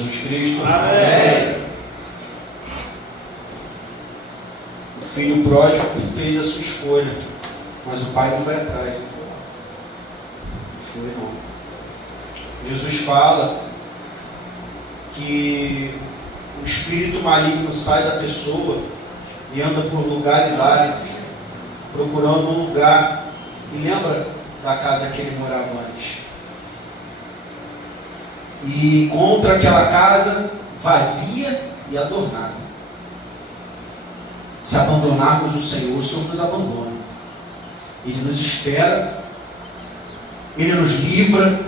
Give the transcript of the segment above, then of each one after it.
Jesus Cristo. Amém. O filho pródigo fez a sua escolha, mas o pai não foi atrás. Não foi, não. Jesus fala que o espírito maligno sai da pessoa e anda por lugares áridos, procurando um lugar. E lembra da casa que ele morava antes. E encontra aquela casa vazia e adornada. Se abandonarmos o Senhor nos abandona. Ele nos espera, Ele nos livra,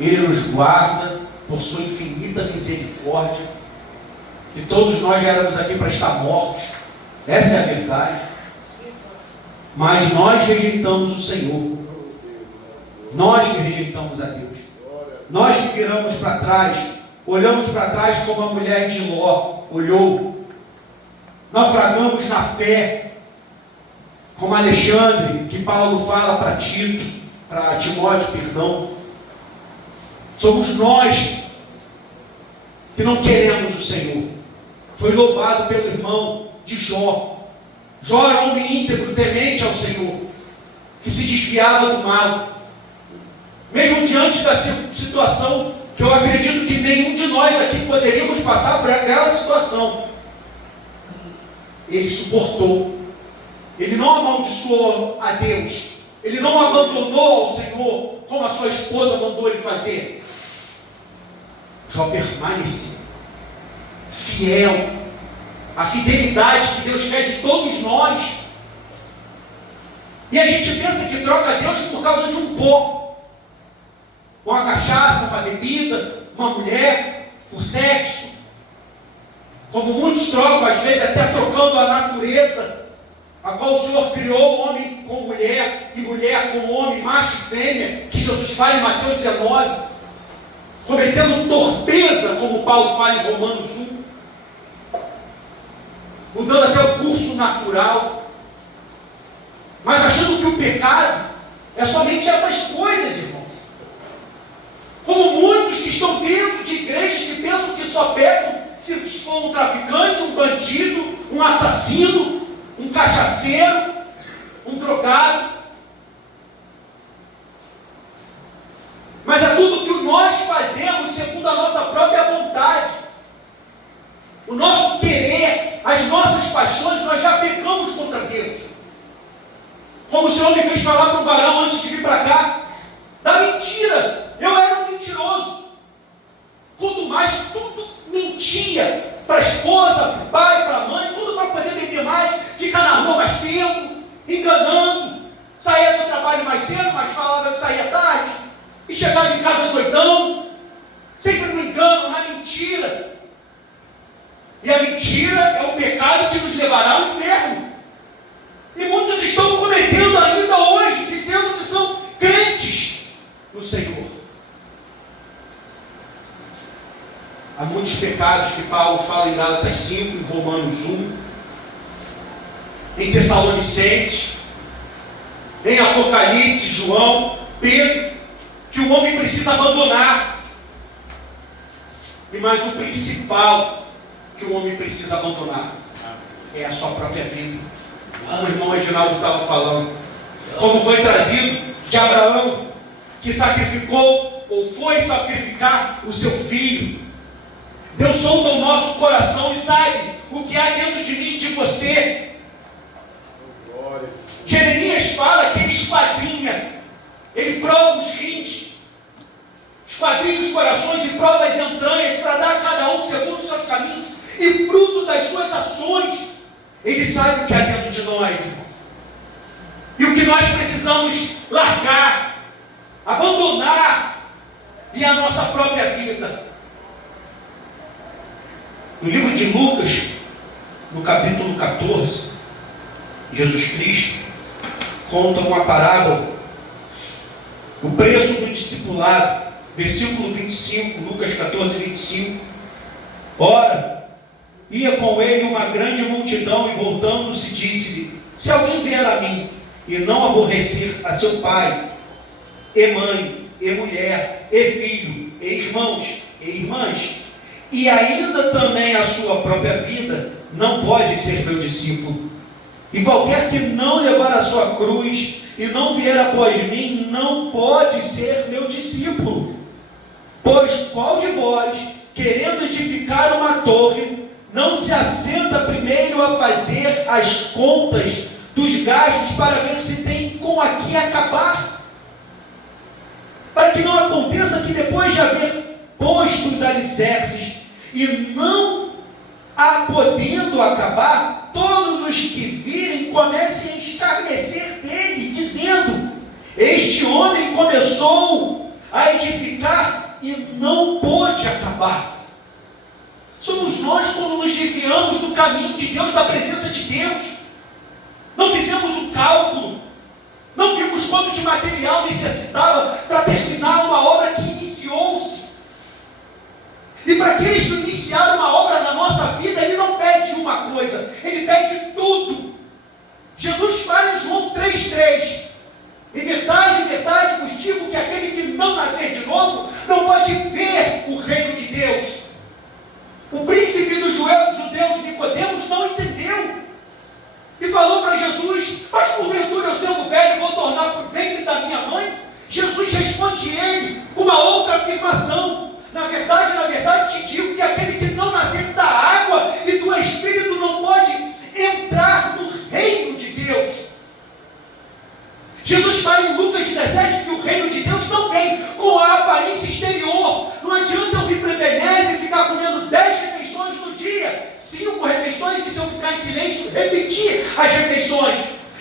Ele nos guarda por sua infinita misericórdia. Que todos nós já éramos aqui para estar mortos. Essa é a verdade. Mas nós rejeitamos o Senhor. Nós que rejeitamos a Deus. Nós que viramos para trás, olhamos para trás como a mulher de Ló olhou. Naufragamos na fé, como Alexandre, que Paulo fala para Timóteo, perdão. Somos nós que não queremos o Senhor. Foi louvado pelo irmão de Jó. Jó era um homem íntegro, temente ao Senhor, que se desviava do mal. Mesmo diante da situação, que eu acredito que nenhum de nós aqui poderíamos passar por aquela situação, ele suportou. Ele não amaldiçoou a Deus. Ele não abandonou ao Senhor, como a sua esposa mandou ele fazer. Jó permaneceu fiel. A fidelidade que Deus quer de todos nós. E a gente pensa que troca a Deus por causa de um pó. Uma cachaça, uma bebida, uma mulher, por sexo. Como muitos trocam, às vezes até trocando a natureza, a qual o Senhor criou homem com mulher, e mulher com homem, macho e fêmea, que Jesus fala em Mateus 19, cometendo torpeza, como Paulo fala em Romanos 1, mudando até o curso natural, mas achando que o pecado é somente essas coisas, irmãos. Como muitos que estão dentro de igrejas que pensam que só pecam se for um traficante, um bandido, um assassino, um cachaceiro, um drogado. Mas é tudo que nós fazemos segundo a nossa própria vontade. O nosso querer, as nossas paixões, nós já pecamos contra Deus. Como o Senhor me fez falar para o varão antes de vir para cá, da mentira. Eu era um mentiroso. Quanto mais, tudo mentia. Para a esposa, para o pai, para a mãe, tudo para poder beber mais, ficar na rua mais tempo, enganando. Saía do trabalho mais cedo, mas falava que saía tarde. E chegava em casa doidão. Sempre no engano, na mentira. E a mentira é o pecado que nos levará ao inferno. E muitos estão cometendo ainda hoje, dizendo que são crentes no Senhor. Há muitos pecados que Paulo fala em Gálatas 5, em Romanos 1, em Tessalonicenses, em Apocalipse, João, Pedro, que o homem precisa abandonar. E mais o principal que o homem precisa abandonar é a sua própria vida. Como o irmão Reginaldo estava falando, como foi trazido de Abraão, que sacrificou ou foi sacrificar o seu filho. Deus sonda o nosso coração e sabe o que há dentro de mim e de você. Jeremias fala que ele esquadrinha, ele prova os rins, esquadrinha os corações e prova as entranhas para dar a cada um segundo os seus caminhos e fruto das suas ações. Ele sabe o que há dentro de nós, irmão. E o que nós precisamos largar, abandonar, e a nossa própria vida. No livro de Lucas, no capítulo 14, Jesus Cristo conta uma parábola, o preço do discipulado, versículo 25, Lucas 14, 25. Ora, ia com ele uma grande multidão e voltando-se disse-lhe: se alguém vier a mim e não aborrecer a seu pai, e mãe, e mulher, e filho, e irmãos, e irmãs, e ainda também a sua própria vida, não pode ser meu discípulo. E qualquer que não levar a sua cruz e não vier após mim, não pode ser meu discípulo. Pois qual de vós, querendo edificar uma torre, não se assenta primeiro a fazer as contas dos gastos para ver se tem com a que acabar? Para que não aconteça que depois de haver posto os alicerces e não a podendo acabar, todos os que virem comecem a escarnecer dele, dizendo: este homem começou a edificar e não pôde acabar. Somos nós quando nos desviamos do caminho de Deus, da presença de Deus. Não fizemos o cálculo, não vimos quanto de material necessitava para terminar uma obra que iniciou-se. E para Cristo iniciar uma obra na nossa vida, Ele não pede uma coisa, Ele pede tudo. Jesus fala em João 3,3: em verdade vos digo que aquele que não nascer de novo, não pode ver o reino de Deus. O príncipe dos judeus, Nicodemos, não entendeu. E falou para Jesus: mas porventura eu sendo velho vou tornar para o ventre da minha mãe? Jesus responde ele com uma outra afirmação: na verdade te digo que aquele que não nascer da água e do Espírito não pode entrar no reino de Deus. Jesus fala em Lucas 17 que o reino de Deus não vem com a aparência exterior. Não adianta eu vir para Ebenezer e ficar comendo 10 refeições no dia, 5 refeições, e se eu ficar em silêncio, repetir as refeições.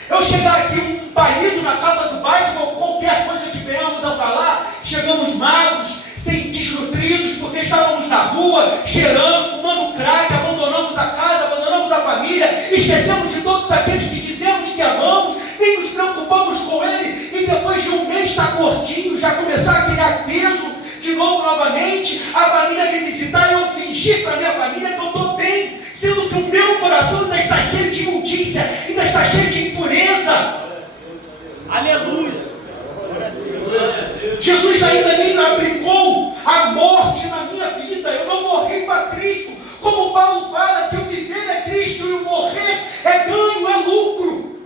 Eu chegar aqui um palido na capa do bairro, ou qualquer coisa que venhamos a falar, chegamos magros, sem desnutridos, porque estávamos na rua, cheirando, fumando crack, abandonamos a casa, abandonamos a família, esquecemos de todos aqueles que dizemos que amamos, nem nos preocupamos com ele, e depois de um mês está gordinho, já começar a criar peso, de novo, novamente, a família vem visitar e eu fingir para a minha família que eu estou bem, sendo que o meu coração ainda está cheio de imundícia, ainda está cheio de impureza. Aleluia! Jesus ainda nem aplicou a morte na minha vida. Eu não morri para Cristo. Como Paulo fala que o viver é Cristo e o morrer é ganho, é lucro.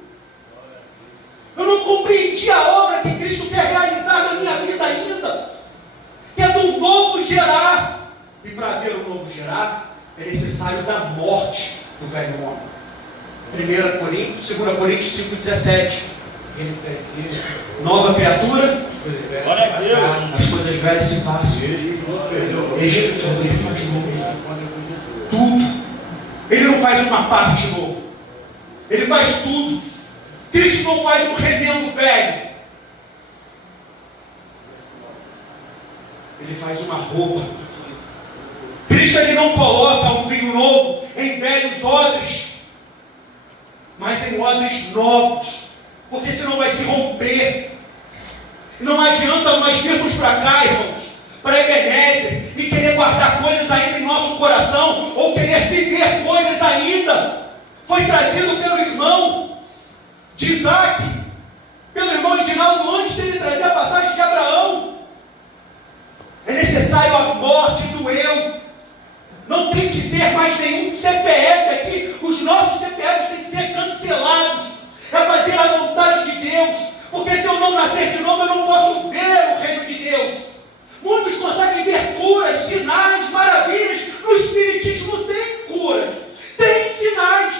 Eu não compreendi a obra que Cristo quer realizar na minha vida ainda, que é do novo gerar. E para haver um novo gerar, é necessário da morte do velho homem. 2 Coríntios 5,17. Nova criatura, as coisas velhas se passam. Ele faz novo. Tudo. Ele não faz uma parte de novo. Ele faz tudo. Cristo não faz um remendo velho. Ele faz uma roupa. Cristo ele não coloca um vinho novo em velhos odres, mas em odres novos. Porque senão vai se romper. Não adianta nós virmos para cá, irmãos, para Ebenezer, e querer guardar coisas ainda em nosso coração, ou querer viver coisas ainda. Foi trazido pelo irmão de Isaac, pelo irmão Edinaldo, antes dele trazer a passagem de Abraão. É necessário a morte do eu. Não tem que ser mais nenhum CPF aqui. Os nossos CPFs têm que ser cancelados. É fazer a vontade de Deus, porque se eu não nascer de novo, eu não posso ver o reino de Deus. Muitos conseguem ver curas, sinais, maravilhas. No Espiritismo tem curas, tem sinais,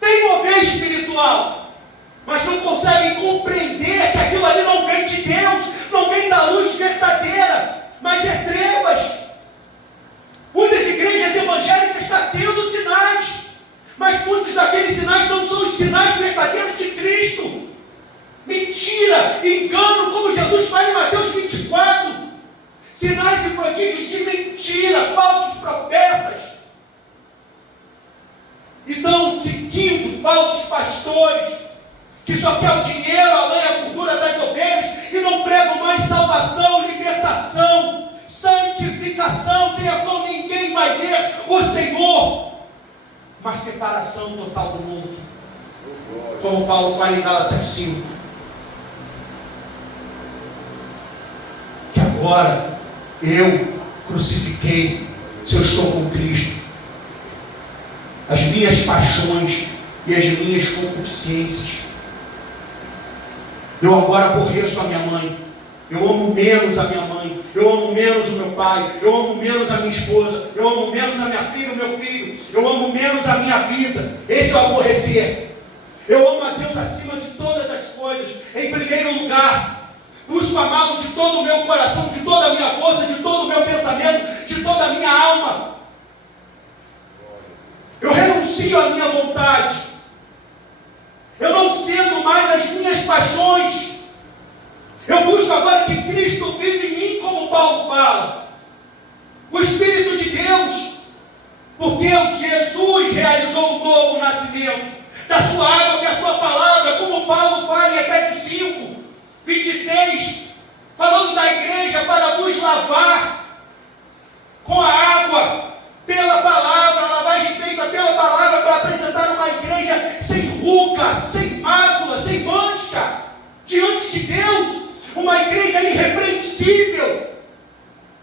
tem mover espiritual, mas não conseguem compreender que aquilo ali não vem de Deus, não vem da luz verdadeira, mas é trevas. Muitas igrejas evangélicas estão tendo sinais, mas muitos daqueles sinais não são os sinais verdadeiros de Cristo. Mentira, engano, como Jesus fala em Mateus 24. Sinais e prodígios de mentira, falsos profetas. Então, seguindo falsos pastores, que só quer o dinheiro, a lã e a gordura das ovelhas, e não pregam mais salvação, libertação, santificação, sem a qual ninguém vai ver o Senhor. Uma separação total do mundo, como Paulo fala em Gálatas 5, que agora eu crucifiquei, se eu estou com Cristo, as minhas paixões e as minhas concupiscências. Eu agora aborreço a minha mãe, eu amo menos a minha mãe, eu amo menos o meu pai, eu amo menos a minha esposa, eu amo menos a minha filha, o meu filho, eu amo menos a minha vida. Esse é o aborrecer. Eu amo a Deus acima de todas as coisas, em primeiro lugar. Busco amá-lo de todo o meu coração, de toda a minha força, de todo o meu pensamento, de toda a minha alma. Eu renuncio à minha vontade. Eu não cedo mais às minhas paixões. Eu busco agora que Cristo vive em mim, como Paulo fala. O Espírito de Deus. Porque Jesus realizou um novo nascimento. Da sua água, que é a sua palavra, como Paulo fala em Efésios 5, 26, falando da igreja para vos lavar com a água, pela palavra, a lavagem feita pela palavra, para apresentar uma igreja sem ruga, sem mácula, sem mancha, diante de Deus, uma igreja irrepreensível.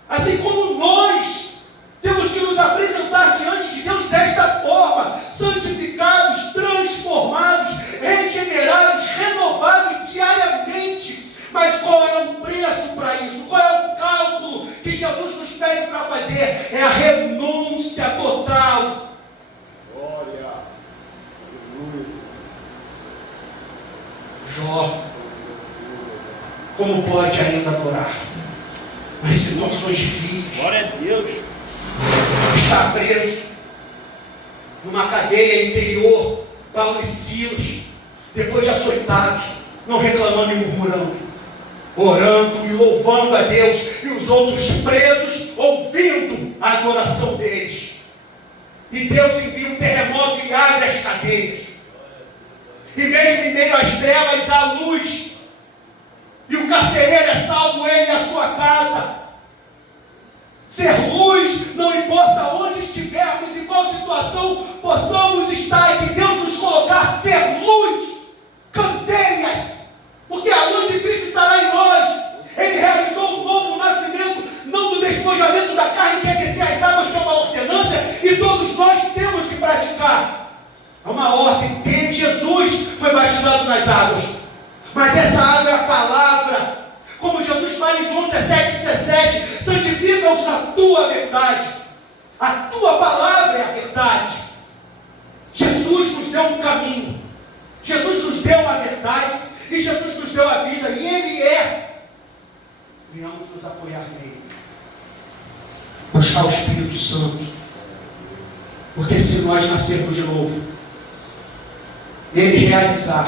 Assim como nós temos que nos apresentar diante de Deus desta forma, santificados, transformados, regenerados, renovados diariamente. Mas qual é o preço para isso? Qual é o cálculo que Jesus nos pede para fazer? É a renúncia total. Glória. Jó, como pode ainda adorar? Nas situações difíceis. Glória a Deus. Está preso numa cadeia interior, Paulo e Silas, depois de açoitados, não reclamando e murmurando, orando e louvando a Deus, e os outros presos ouvindo a adoração deles. E Deus envia um terremoto e abre as cadeias, e mesmo em meio às trevas há luz, e o carcereiro é salvo, ele e a sua casa. Ser luz, não importa onde estivermos, em qual situação possamos estar, e que Deus nos colocar, ser luz, candeias, porque a luz de Cristo estará em nós. Ele realizou um novo nascimento, não do despojamento da carne, que é descer as águas, que é uma ordenança, e todos nós temos que praticar. É uma ordem dele. Jesus foi batizado nas águas, mas essa água é a palavra. Como Jesus fala em João 17, santifica-os na tua verdade. A tua palavra é a verdade. Jesus nos deu um caminho, Jesus nos deu uma verdade, e Jesus nos deu a vida, e Ele é. Venhamos nos apoiar nele, buscar o Espírito Santo, porque se nós nascermos de novo, Ele realizar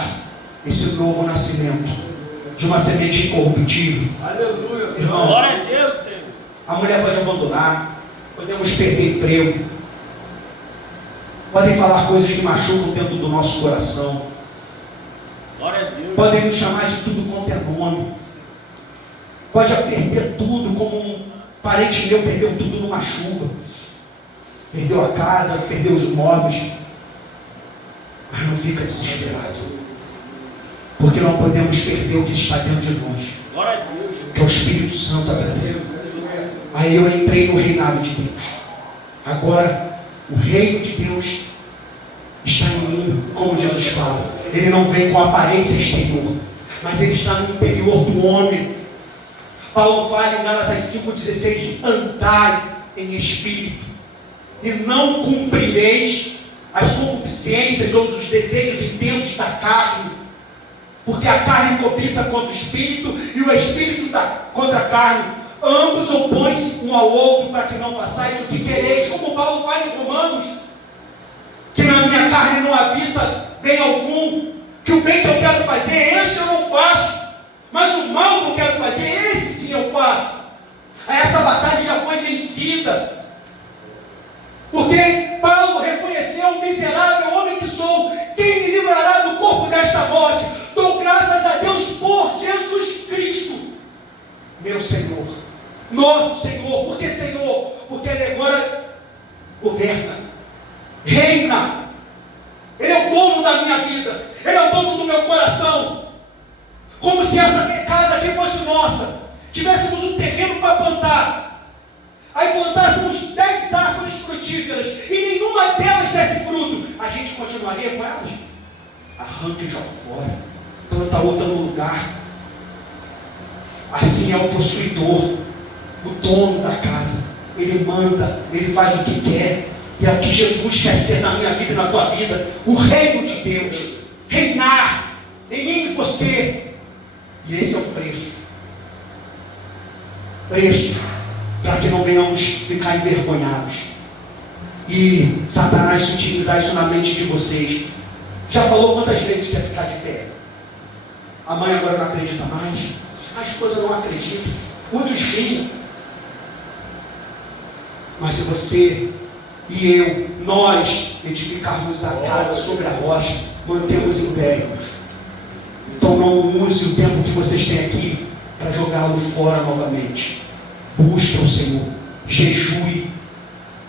esse novo nascimento de uma semente incorruptível. Aleluia. Irmão, Glória a Deus, Senhor. a mulher pode abandonar, podemos perder emprego, podem falar coisas que machucam dentro do nosso coração, Glória a Deus. podem nos chamar de tudo quanto é nome, pode perder tudo, como um parente meu perdeu tudo numa chuva, perdeu a casa, perdeu os móveis, mas não fica desesperado, porque não podemos perder o que está dentro de nós, Glória a Deus. que é o Espírito Santo habitando. Aí eu entrei no reinado de Deus. Agora o reino de Deus está em mim, como Jesus fala. Ele não vem com aparência exterior, mas ele está no interior do homem. Paulo fala em Gálatas 5,16: andai em espírito, e não cumprireis as concupiscências ou os desejos intensos da carne, porque a carne cobiça contra o espírito, e o espírito contra a carne. Ambos opõem-se um ao outro, para que não façais o que quereis. Como Paulo fala em Romanos, que na minha carne não habita bem algum, que o bem que eu quero fazer, esse eu não faço, mas o mal que eu quero fazer, esse sim eu faço. Aí essa batalha já foi vencida, porque Paulo reconheceu: o miserável homem que sou, quem me livrará do corpo desta morte? Dou graças a Deus por Jesus Cristo, meu Senhor, nosso Senhor. Por que Senhor? Porque Ele agora governa, reina. Ele é o dono da minha vida, Ele é o dono do meu coração. Como se essa casa aqui fosse nossa, tivéssemos um terreno para plantar. Aí frutíferas e nenhuma delas desse fruto, a gente continuaria com elas? Arranca e joga fora, planta outra no lugar. Assim é o possuidor, o dono da casa. Ele manda, ele faz o que quer. E é o que Jesus quer ser na minha vida e na tua vida: o reino de Deus, reinar em mim e você. E esse é o preço para que não venhamos ficar envergonhados e Satanás utilizar isso na mente de vocês. Já falou quantas vezes quer ficar de pé? A mãe agora não acredita mais, a esposa não acredita, muitos riem. Mas se você e eu, nós edificarmos a casa sobre a rocha, mantemos em pé, irmãos. Então não use o tempo que vocês têm aqui para jogá-lo fora novamente. Busque o Senhor, jejue,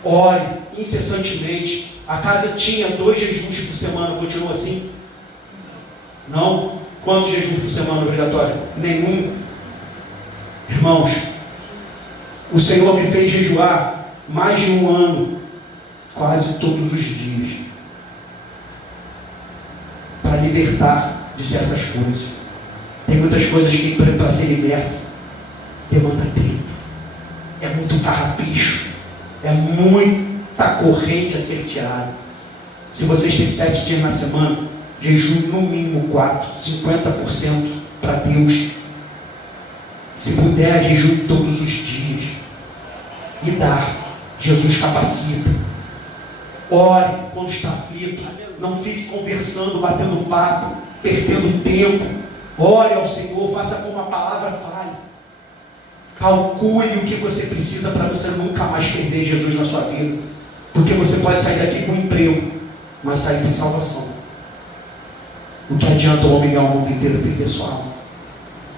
ore incessantemente. A casa tinha 2 jejuns por semana, continua assim? Não? Quantos jejuns por semana obrigatório? Nenhum. Irmãos, o Senhor me fez jejuar mais de 1 ano, quase todos os dias, para libertar de certas coisas. Tem muitas coisas que para ser liberto demanda tempo, é muito carrapicho, é muita corrente a ser tirada. Se vocês têm 7 dias na semana, jejum no mínimo 4, 50% para Deus. Se puder, jejum todos os dias e dá. Jesus capacita. Ore quando está aflito. Não fique conversando, batendo papo, perdendo tempo. Ore ao Senhor, faça como a palavra fale. Calcule o que você precisa para você nunca mais perder Jesus na sua vida. Porque você pode sair daqui com emprego, mas sair sem salvação. O que adianta o homem ganhar o mundo inteiro e perder sua alma?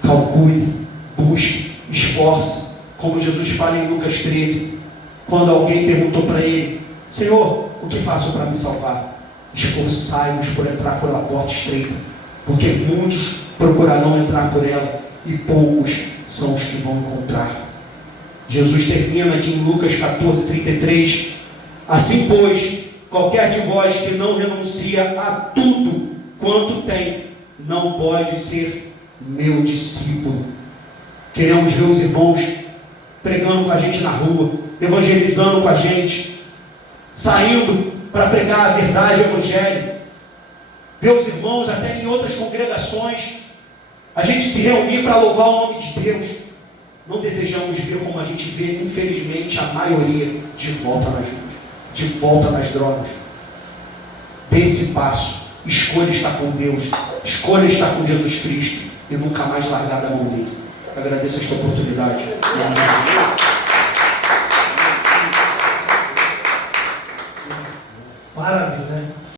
Calcule, busque, esforce. Como Jesus fala em Lucas 13, quando alguém perguntou para ele: Senhor, o que faço para me salvar? Esforçai-vos por entrar pela porta estreita, porque muitos procurarão entrar por ela e poucos são os que vão encontrar. Jesus termina aqui em Lucas 14:33. Assim pois, qualquer de vós que não renuncia a tudo quanto tem, não pode ser meu discípulo. Queremos ver os irmãos pregando com a gente na rua, evangelizando com a gente, saindo para pregar a verdade, o evangelho. Ver os irmãos até em outras congregações, a gente se reunir para louvar o nome de Deus. Não desejamos ver como a gente vê, infelizmente, a maioria de volta nas drogas. Dê esse passo. Escolha estar com Deus, escolha estar com Jesus Cristo e nunca mais largar da mão dele. Agradeço esta oportunidade.